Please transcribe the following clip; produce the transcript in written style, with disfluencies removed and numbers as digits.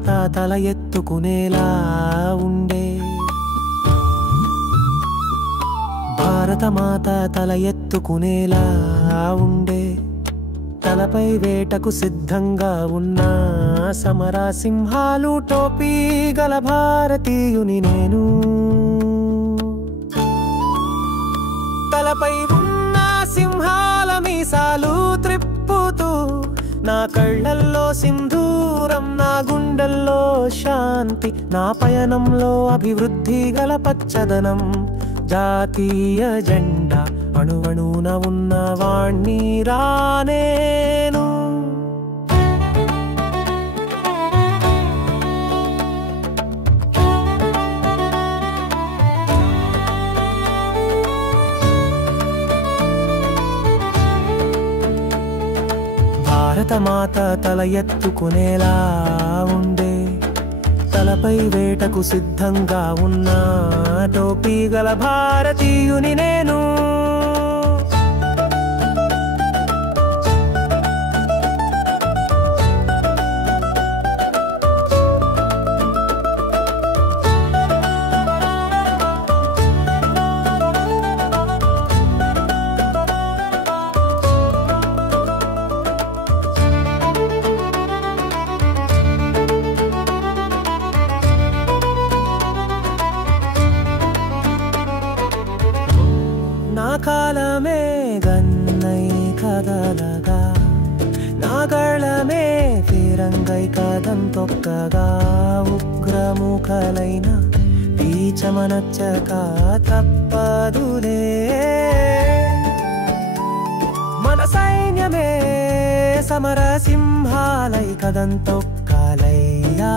భారతమాత తల ఎత్తుకునేలా ఉండే, భారతమాత తల ఎత్తుకునేలా ఉండే, తలపై వేటకు సిద్ధంగా ఉన్న సమర సింహాలు, టోపీ గల భారతీయుని నేను. తలపై ఉన్న సింహాల మీసాలు త్రిప్పుతూ, నా కళ్ళల్లో సింధూరం, నా గుండెల్లో శాంతి, నా పయనంలో అభివృద్ధి గల పచ్చదనం. జాతీయ జెండా అణువణున ఉన్న వాణ్ణి రానేను. భారతమాత తల ఎత్తుకునేలా ఉండే, తలపై వేటకు సిద్ధంగా ఉన్న టోపీ గల భారతీయుని నేను. నా కాలమే గన్నై కదలగా, నా గళమే ఫిరంగై కదం తొక్కగా, ఉగ్రముఖలైన పీచమనచ్చక తప్పదులే. మన సైన్యమే సమర సింహాలై కదం తొక్కలయ్యా.